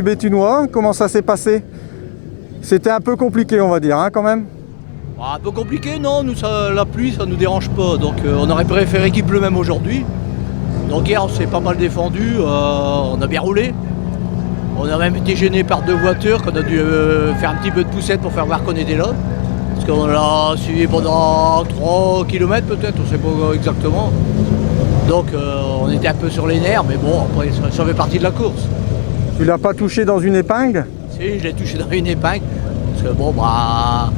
du Béthunois. Comment ça s'est passé? C'était un peu compliqué, on va dire, hein, quand même. Un peu compliqué, non, nous, la pluie, ça nous dérange pas. Donc on aurait préféré qu'il pleut même aujourd'hui. Donc hier, on s'est pas mal défendu, on a bien roulé. On a même été gêné par 2 voitures, qu'on a dû faire un petit peu de poussette pour faire voir qu'on était là. Parce qu'on l'a suivi pendant 3 km peut-être, on ne sait pas exactement. Donc on était un peu sur les nerfs, mais bon, après ça fait partie de la course. Tu l'as pas touché dans une épingle? Si, je l'ai touché dans une épingle. Parce que bon, bah,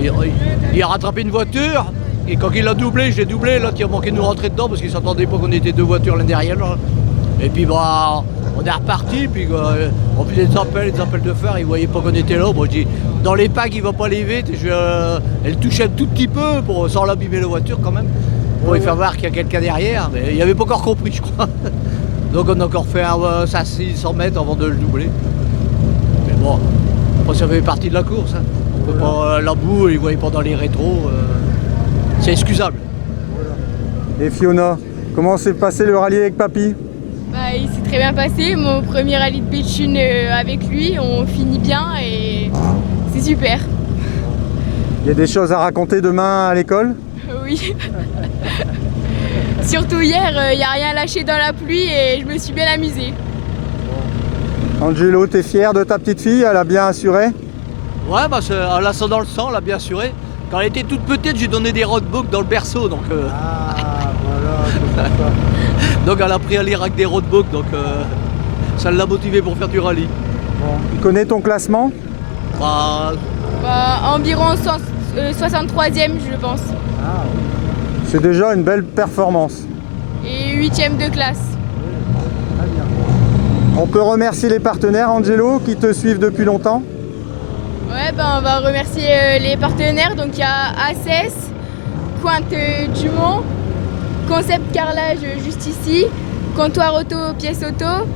il a rattrapé une voiture, et quand il l'a doublé, je l'ai doublé, là, qui a manqué de nous rentrer dedans, parce qu'il ne s'attendait pas qu'on était 2 voitures l'un derrière l'autre. Et puis bah, on est reparti, puis on fait des appels de phare, ils ne voyaient pas qu'on était là. Bon, je dis, dans l'épingle, il ne va pas aller vite, elle touchait un tout petit peu, sans l'abîmer la voiture quand même, pour lui faire voir qu'il y a quelqu'un derrière, mais il n'avait pas encore compris, je crois. Donc on a encore fait 600 mètres avant de le doubler. Mais bon, après, ça fait partie de la course. Hein. On peut pas, la boue, ils ne voyaient pas dans les rétros. C'est excusable. Et Fiona, comment s'est passé le rallye avec Papy? Bah, il s'est très bien passé. Mon premier rallye de Béthune avec lui, on finit bien et c'est super. Il y a des choses à raconter demain à l'école? Oui. Surtout hier, il n'y a rien lâché dans la pluie et je me suis bien amusée. Angelo, t'es fier de ta petite fille? Elle a bien assuré? Ouais, bah, elle a ça dans le sang, elle a bien assuré. Quand elle était toute petite, j'ai donné des roadbooks dans le berceau. Donc, Ah, voilà, c'est ça. donc elle a pris à lire avec des roadbooks, donc ça l'a motivée pour faire du rallye. Bon. Tu connais ton classement? Bah, Environ 63e, je pense. Ah, oui. C'est déjà une belle performance. Et 8e de classe. Très bien. On peut remercier les partenaires, Angelo, qui te suivent depuis longtemps? Ouais, ben, on va remercier les partenaires. Donc il y a ACES, Pointe Dumont, Concept Carrelage juste ici, Comptoir Auto, Pièces Auto,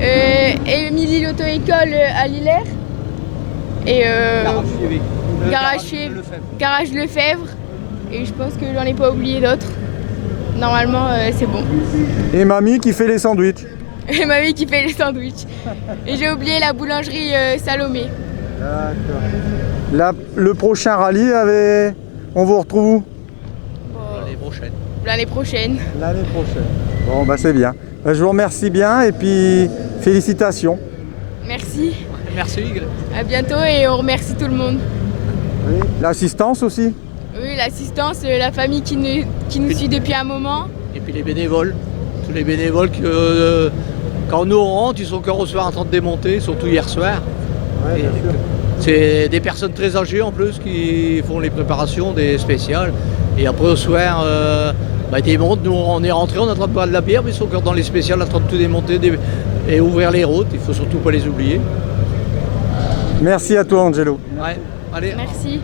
Émilie l'Auto-École à Lillers et Garage Lefebvre. Et je pense que j'en ai pas oublié d'autres. Normalement, c'est bon. Et mamie qui fait les sandwichs. Et mamie qui fait les sandwichs. Et j'ai oublié la boulangerie Salomé. D'accord. Le prochain rallye, on vous retrouve où? l'année prochaine. L'année prochaine. L'année prochaine. Bon, bah c'est bien. Je vous remercie bien et puis félicitations. Merci. Merci. À bientôt et on remercie tout le monde. Oui. L'assistance aussi? Oui, l'assistance, la famille qui nous suit depuis un moment. Et puis les bénévoles. Tous les bénévoles qui, quand nous on rentre, ils sont encore au soir en train de démonter, surtout hier soir. Ouais, bien sûr. C'est des personnes très âgées en plus qui font les préparations des spéciales. Et après au soir, ils démontent. Nous on est rentrés, on est en train de boire de la bière, mais ils sont encore dans les spéciales en train de tout démonter et ouvrir les routes. Il faut surtout pas les oublier. Merci à toi, Angelo. Ouais, allez. Merci.